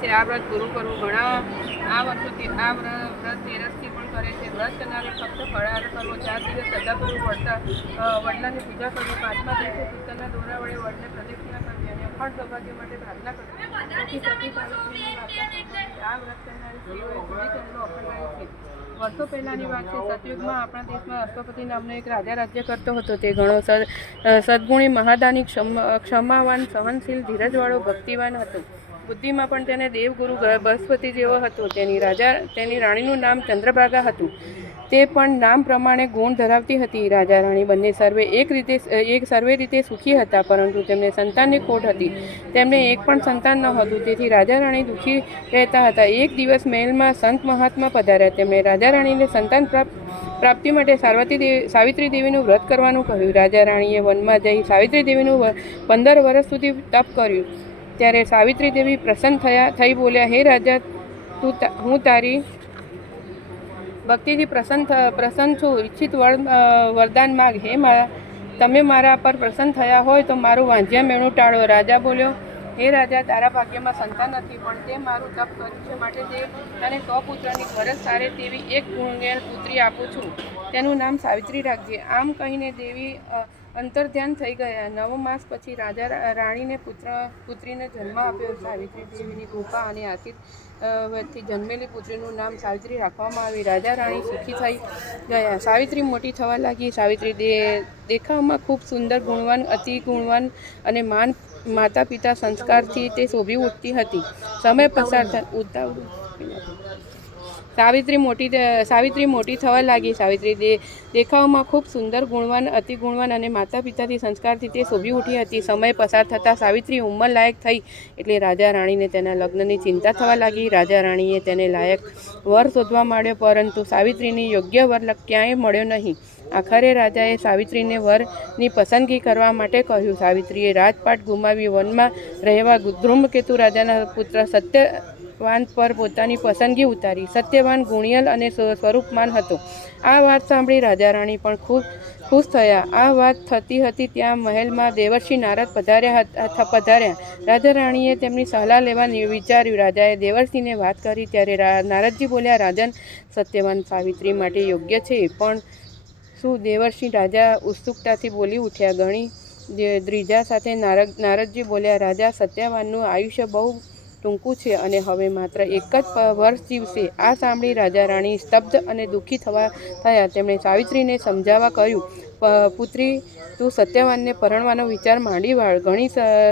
છે આ વ્રત પૂરું કરવું ઘણા આ વર્ષોથી આ વ્ર- વ્રત તેરસથી પણ કરે છે. વ્રત કરનારે ફક્ત ફળહાર કરવો ચાર દિવસ સદા કરવું વડતા અ, વડલાની પૂજા કરવી પાંચમા દિવસે પિત્તળના દોરા વડે વડને પ્રદક્ષિણા કરવી અને અખંડ સૌભાગ્ય માટે પ્રાર્થના કરવી. સતી વાર્તા આ વ્રત કરનારી સ્ત્રીઓએ જુદી ચંદ્રો છે. વર્ષો પહેલાંની વાત છે સતયુગમાં આપણા દેશમાં અષ્ટપતિ નામનો એક રાજા રાજ્ય કરતો હતો. તે ઘણો સદ્ગુણી મહાદાની ક્ષમાવાન સહનશીલ ધીરજવાળો ભક્તિવાન હતો. બુદ્ધિમાં પણ તેને દેવગુરુ બૃહસ્પતિ જેવો હતો. તેની રાજા, તેની રાણીનું નામ ચંદ્રભાગા હતું. તે પણ નામ પ્રમાણે ગુણ ધરાવતી હતી. રાજા, રાણી બંને સર્વે એક રીતે, એક સર્વે રીતે સુખી હતા, પરંતુ તેમને સંતાનની ખોટ હતી. તેમને એક પણ સંતાન ન હતું. તેથી રાજા, રાણી દુઃખી રહેતા હતા. એક દિવસ મહેલમાં સંત મહાત્મા પધાર્યા. તેમણે રાજા, રાણીને સંતાન પ્રાપ્ત પ્રાપ્તિ માટે સાર્વતી દેવી સાવિત્રી દેવીનું વ્રત કરવાનું કહ્યું. રાજા, રાણીએ વનમાં જઈ સાવિત્રી દેવીનું પંદર વર્ષ સુધી તપ કર્યું. ત્યારે સાવિત્રી દેવી પ્રસન્ન થયા, થઈ બોલ્યા, હે રાજા, તું હું તારી ભક્તિથી પ્રસન્ન પ્રસન્ન છું. ઈચ્છિત વર વરદાન માગ. હે મારા, તમે મારા પર પ્રસન્ન થયા હોય તો મારું વાંધ્યા મેણું ટાળો. રાજા બોલ્યો, હે રાજા, તારા ભાગ્યમાં સંતાન નથી, પણ તે મારું તપ કર્યું છે માટે તે તને સો પુત્રની ફરજ સારે તેવી એક ગુણગેર પુત્રી આપું છું. તેનું નામ સાવિત્રી રાખજે. આમ કહીને દેવી અંતર્ધ્યાન થઈ ગયા. નવ માસ પછી રાજા રાણીને પુત્ર પુત્રીને જન્મ આપ્યો. સાવિત્રી દેવીની કૃપા અને આશીષ અ, થી જન્મેલી પુત્રીનું નામ સાવિત્રી રાખવામાં આવી. રાજા રાણી સુખી થઈ ગયા. સાવિત્રી મોટી થવા લાગી. સાવિત્રી દે દેખાવમાં ખૂબ સુંદર ગુણવાન અતિ ગુણવાન અને માન માતા પિતા સંસ્કારથી તે શોભી ઉઠતી હતી. સમય પસાર ઉતાવળું. સાવિત્રી મોટી સાવિત્રી મોટી થવા લાગી. સાવિત્રી દે, દેખાવમાં ખૂબ સુંદર, ગુણવાન, અતિ ગુણવાન અને માતા પિતાથી સંસ્કારથી તે શોભી ઉઠી હતી. સમય પસાર થતાં સાવિત્રી ઉંમર લાયક થઈ એટલે રાજા રાણીને તેના લગ્નની ચિંતા થવા લાગી. રાજા રાણીએ તેને લાયક વર શોધવા માંડ્યો, પરંતુ સાવિત્રીની યોગ્ય વર ક્યાંય મળ્યો નહીં. આખરે રાજાએ સાવિત્રીને વરની પસંદગી કરવા માટે કહ્યું. સાવિત્રીએ રાજપાટ ગુમાવી વનમાં રહેવા ધ્રુમકેતુ રાજાના પુત્ર સત્યવાન પર પોતાની પસંદગી ઉતારી. સત્યવાન, ગુણિયલ અને સ્વ- સ્વરૂપમાન હતો. આ વાત સાંભળી રાજા રાણી પણ ખૂબ ખુશ થયા. આ વાત થતી હતી ત્યાં મહેલમાં દેવર્ષિ નારદ પધાર્યા હતા પધાર્યા. રાજા રાણીએ તેમની સલાહ લેવા વિચાર્યું. રાજાએ દેવર્ષિને વાત કરી ત્યારે નારદજી બોલ્યા, રાજન, સત્યવાન સાવિત્રી માટે યોગ્ય છે, પણ શું દેવર્ષિ રાજા ઉત્સુકતાથી બોલી ઉઠ્યા ગણી દ્રિજા સાથે નારદ નારદજી બોલ્યા, રાજા, સત્યવાનનું આયુષ્ય બહુ ટૂંકું છે અને હવે માત્ર એક જ વર્ષ જીવશે. આ સાંભળી રાજા રાણી સ્તબ્ધ અને દુઃખી થવા થયા. તેમણે સાવિત્રીને સમજાવવા કહ્યું પુત્રી, તું સત્યવાનને પરણવાનો વિચાર માંડી વાળ. ઘણી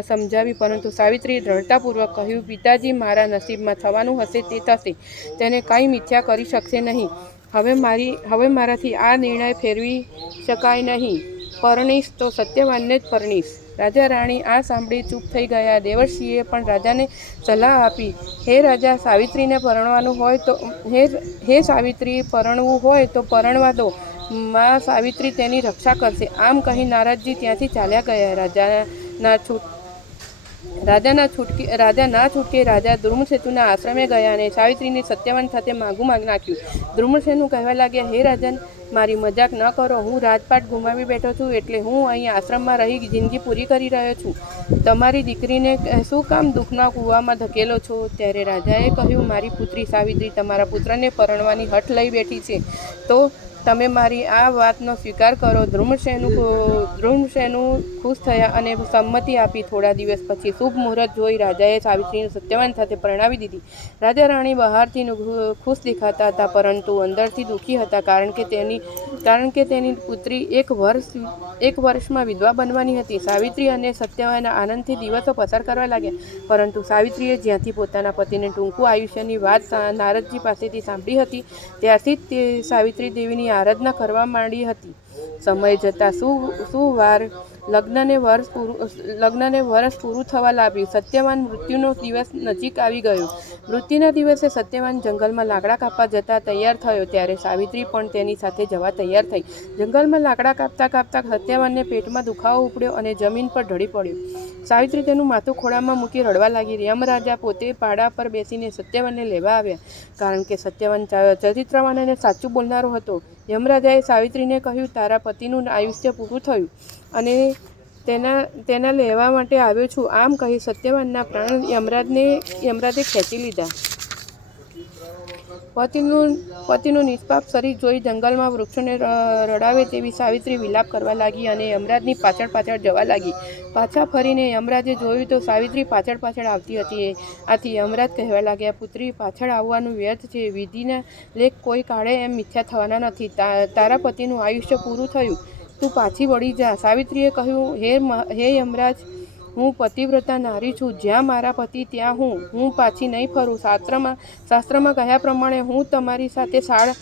સમજાવી, પરંતુ સાવિત્રીએ દ્રઢતાપૂર્વક કહ્યું, પિતાજી, મારા નસીબમાં થવાનું હશે તે થશે. તેને કંઈ મિથ્યા કરી શકશે નહીં. હવે મારી, હવે મારાથી આ નિર્ણય ફેરવી શકાય નહીં. પરણીશ તો સત્યવાનને જ પરણીશ. રાજા રાણી આ સાંભળી ચૂપ થઈ ગયા. દેવર્ષિએ પણ રાજાને સલાહ આપી, હે રાજા, સાવિત્રીને પરણવાનું હોય તો, હે હે સાવિત્રી, પરણવું હોય તો પરણવા દો. માં સાવિત્રી તેની રક્ષા કરશે. આમ કહી નારદજી ત્યાંથી ચાલ્યા ગયા. રાજાના છૂટ રાજાના છૂટકે રાજા ના છૂટકે રાજા ધ્રુમસેતુના આશ્રમે ગયા અને સાવિત્રીને સત્યવાન સાથે માગું માગ નાખ્યું. ધ્રુમસેનુ કહેવા લાગ્યા, હે રાજન, મારી મજાક ન કરો. હું રાજપાટ ગુમાવી બેઠો છું એટલે હું અહીં આશ્રમમાં રહી જિંદગી પૂરી કરી રહ્યો છું. તમારી દીકરીને શું કામ દુઃખના કૂવામાં ધકેલો છો? ત્યારે રાજાએ કહ્યું, મારી પુત્રી સાવિત્રી તમારા પુત્રને પરણવાની હઠ લઈ બેઠી છે. તો તમે મારી આ વાતનો સ્વીકાર કરો. ધ્રુમસેનું ધ્રુમસેનું ખુશ થયા અને સંમતિ આપી થોડા દિવસ પછી શુભ મુહૂર્ત જોઈ રાજાએ સાવિત્રીને સત્યવાન સાથે પરણાવી દીધી. રાજા રાણી બહારથી ખુશ દેખાતા હતા, પરંતુ અંદરથી દુઃખી હતા કારણ કે તેની, કારણ કે તેની પુત્રી એક વર્ષ, એક વર્ષમાં વિધવા બનવાની હતી. સાવિત્રી અને સત્યવાનના આનંદથી દિવસો પસાર કરવા લાગ્યા, પરંતુ સાવિત્રીએ જ્યાંથી પોતાના પતિને ટૂંકું આયુષ્યની વાત નારદજી પાસેથી સાંભળી હતી ત્યારથી તે સાવિત્રી દેવીની આરાધના કરવા માંડી હતી. સમય જતાં શું શું વાર લગ્નને વર્ષ પૂરું લગ્નને વર્ષ પૂરું થવા લાગ્યું. સત્યવાન મૃત્યુનો દિવસ નજીક આવી ગયો. મૃત્યુના દિવસે સત્યવાન જંગલમાં લાકડા કાપવા જતા તૈયાર થયો ત્યારે સાવિત્રી પણ તેની સાથે જવા તૈયાર થઈ. જંગલમાં લાકડા કાપતા કાપતા સત્યવાનને પેટમાં દુખાવો ઉપડ્યો અને જમીન પર ઢળી પડ્યો. સાવિત્રી તેનું માથું ખોળામાં મૂકી રડવા લાગી. યમરાજા પોતે પાડા પર બેસીને સત્યવાનને લેવા આવ્યા. કારણ કે સત્યવાન ચરિત્રવાન અને સાચું બોલનારો હતો. યમરાજાએ સાવિત્રીને કહ્યું, તારા પતિનું આયુષ્ય પૂરું થયું. અને તેના તેના લેવા માટે આવ્યો છું. આમ કહી સત્યવાનના પ્રાણ યમરાજને, યમરાજે ખેંચી લીધા. પતિનું પતિનું નિષ્પાપ શરીર જોઈ જંગલમાં વૃક્ષોને રડાવે તેવી સાવિત્રી વિલાપ કરવા લાગી અને યમરાજની પાછળ પાછળ જવા લાગી. પાછા ફરીને યમરાજે જોયું તો સાવિત્રી પાછળ પાછળ આવતી હતી. આથી યમરાજ કહેવા લાગ્યા, પુત્રી, પાછળ આવવાનું વ્યર્થ છે. વિધિના લેખ કોઈ કાળે એમ મિથ્યા થવાના નથી. તારા પતિનું આયુષ્ય પૂરું થયું. તું પાછી વળી જા. સાવિત્રીએ કહ્યું, હે હે યમરાજ, હું પતિવ્રતા નારી છું. જ્યાં મારા પતિ ત્યાં હું. હું પાછી નહીં ફરું. શાસ્ત્રમાં શાસ્ત્રમાં કહ્યા પ્રમાણે હું તમારી સાથે સાડ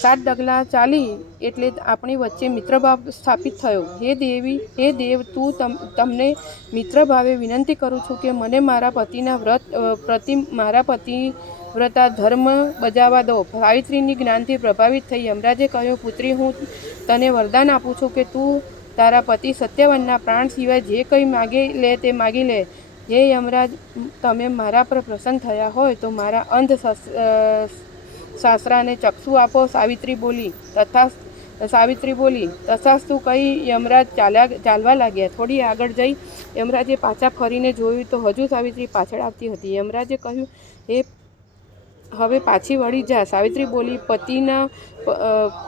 સાત ડગલા ચાલી એટલે આપણી વચ્ચે મિત્રભાવ સ્થાપિત થયો. હે દેવી, હે દેવ, તું તમ, તમને મિત્ર ભાવે વિનંતી કરું છું કે મને મારા પતિના વ્રત પ્રતિ, મારા પતિ વ્રતા ધર્મ બજાવવા દો. સાવિત્રીની જ્ઞાનથી પ્રભાવિત થઈ યમરાજે કહ્યું, પુત્રી, હું તને વરદાન આપું છું કે તું તારા પતિ સત્યવનના પ્રાણ સિવાય જે કંઈ માગી લે તે માગી લે. હે યમરાજ, તમે મારા પર પ્રસન્ન થયા હોય તો મારા અંધ સસ- સાસરાને ચક્ષુ આપો, સાવિત્રી બોલી. તથા સાવિત્રી બોલી, તથાસ્તુ કઈ યમરાજ ચાલ્યા, ચાલવા લાગ્યા. થોડી આગળ જઈ. યમરાજે પાછા ફરીને જોયું તો હજુ સાવિત્રી પાછળ આવતી હતી. યમરાજે કહ્યું, હે હવે પાછી વળી જા. સાવિત્રી બોલી, પતિના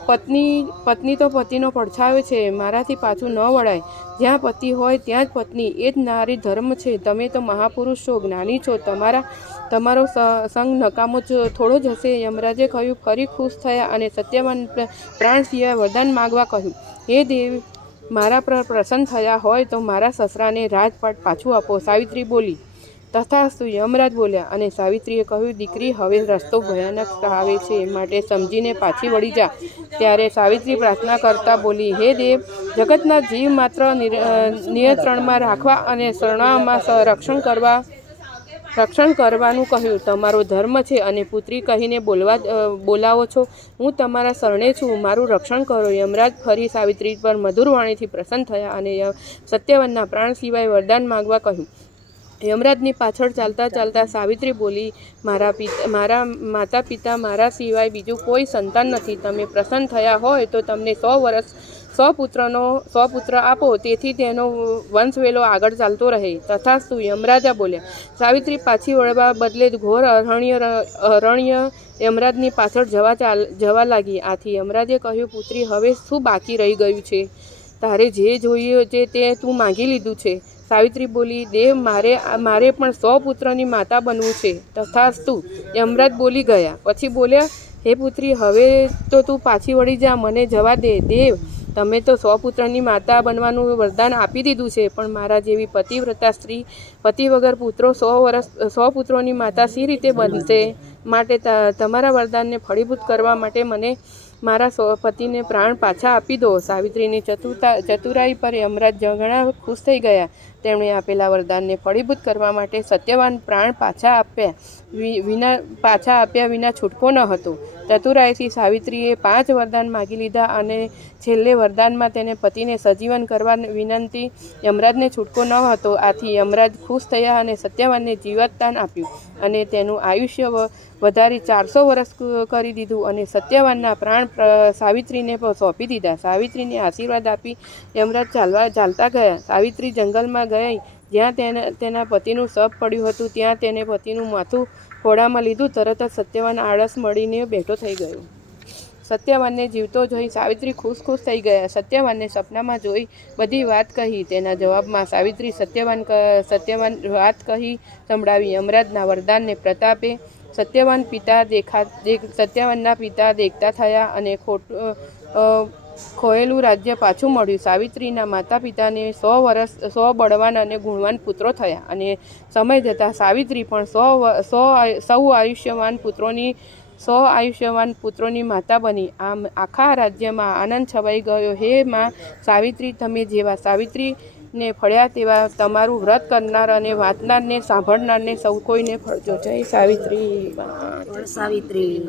પત્ની પત્ની તો પતિનો પડછાવે છે, મારાથી પાછું ન વળાય. જ્યાં પતિ હોય ત્યાં જ પત્ની. એ જ નારી ધર્મ છે. તમે તો મહાપુરુષ છો, જ્ઞાની છો. તમારા, તમારો સંગ નકામો જ થોડો જ હશે. યમરાજે કહ્યું, ફરી ખુશ થયા અને સત્યવાન પ્ર- પ્રાણ સિવાય વરદાન માગવા કહ્યું. હે દેવ, મારા પર પ્રસન્ન થયા હોય તો મારા સસરાને રાજપાટ પાછું આપો. સાવિત્રી બોલી તથાસ્તુ યમરાજ બોલ્યા, અને સાવિત્રીએ કહ્યું, દીકરી, હવે રસ્તો ભયાનક આવે છે માટે સમજીને પાછી વળી જા. ત્યારે સાવિત્રી પ્રાર્થના કરતા બોલી, હે દેવ, જગતના જીવ માત્ર નિયંત્રણમાં રાખવા અને શરણામાં રક્ષણ કરવા, રક્ષણ કરવાનું કહ્યું. તમારો ધર્મ છે અને પુત્રી કહીને બોલવા બોલાવો છો. હું તમારા શરણે છું, મારું રક્ષણ કરો. યમરાજ ફરી સાવિત્રી પર મધુર વાણીથી પ્રસન્ન થયા અને સત્યવનના પ્રાણ સિવાય વરદાન માગવા કહ્યું. યમરાજની પાછળ ચાલતા ચાલતા સાવિત્રી બોલી, મારા પિતા, મારા માતા પિતા મારા સિવાય બીજું કોઈ સંતાન નથી. તમે પ્રસન્ન થયા હોય તો તમને સો વર્ષ સો પુત્રનો, સો પુત્ર આપો. તેથી તેનો વંશવેલો આગળ ચાલતો રહે. તથાસ્તુ યમરાજા બોલ્યા. સાવિત્રી પાછી વળવા બદલે ઘોર અરણ્ય અરણ્ય યમરાજની પાછળ જવા ચાલ, જવા લાગી. આથી યમરાજે કહ્યું, પુત્રી, હવે શું બાકી રહી ગયું છે? તારે જે જોઈએ છે તે તું માંગી લીધું છે. સાવિત્રી બોલી, દેવ, મારે મારે પણ સો પુત્રની માતા બનવું છે. તથાસ્તુ. યમરાજ બોલી ગયા. પછી બોલ્યા, હે પુત્રી, હવે તો તું પાછી વળી જા, મને જવા દે. દેવ, તમે તો સો પુત્રની માતા બનવાનું વરદાન આપી દીધું છે, પણ મારા જેવી પતિવ્રતા સ્ત્રી, પતિ વગર પુત્રો સો વર્ષ સો પુત્રોની માતા સી રીતે બનશે? માટે તમારા વરદાનને ફળીભૂત કરવા માટે મને મારા સો પતિને પ્રાણ પાછા આપી દો. સાવિત્રીની ચતુરતા, ચતુરાઈ પર યમરાજ ઘણા ખુશ થઈ ગયા. તેમણે આપેલા વરદાનને ફળીભૂત કરવા માટે સત્યવાન પ્રાણ પાછા આપ્યા વિના, પાછા આપ્યા વિના છૂટકો ન હતો. ચતુરાયથી સાવિત્રીએ પાંચ વરદાન માગી લીધા અને છેલ્લે વરદાનમાં તેને પતિને સજીવન કરવા વિનંતી યમરાજને છૂટકો ન હતો. આથી યમરાજ ખુશ થયા અને સત્યવાનને જીવતદાન આપ્યું અને તેનું આયુષ્ય વધારી ચારસો વર્ષ કરી દીધું અને સત્યવાનના પ્રાણ સાવિત્રીને સોંપી દીધા. સાવિત્રીને આશીર્વાદ આપી યમરાજ ચાલવા ચાલતા ગયા. સાવિત્રી જંગલમાં ગઈ. જ્યાં તેના તેના પતિનું શબ પડ્યું હતું, ત્યાં તેને પતિનું માથું ખોળામાં લીધું, તરત જ સત્યવાન આળસ મળીને બેઠો થઈ ગયો. સત્યવાનને જીવતો જોઈ સાવિત્રી ખુશ ખુશ થઈ ગયા. સત્યવાનને સપનામાં જોઈ બધી વાત કહી. તેના જવાબમાં સાવિત્રી સત્યવાન સત્યવાન વાત કહી સંભળાવી. યમરાજના વરદાનને પ્રતાપે સત્યવાન પિતા દેખા સત્યવાનના પિતા દેખતા થયા અને ખોટું ખોયેલું રાજ્ય પાછું મળ્યું. સાવિત્રીના માતા પિતાને સો વર્ષ સો બળવાન અને ગુણવાન પુત્રો થયા અને સમય જતાં સાવિત્રી પણ સો સો સૌ આયુષ્યવાન પુત્રોની, સો આયુષ્યવાન પુત્રોની માતા બની. આમ આખા રાજ્યમાં આનંદ છવાઈ ગયો. હે માં સાવિત્રી, તમે જેવા સાવિત્રીને ફળ્યા તેવા તમારું વ્રત કરનાર અને વાંચનારને, સાંભળનારને સૌ કોઈને ફળજો. જય સાવિત્રી. સાવિત્રી.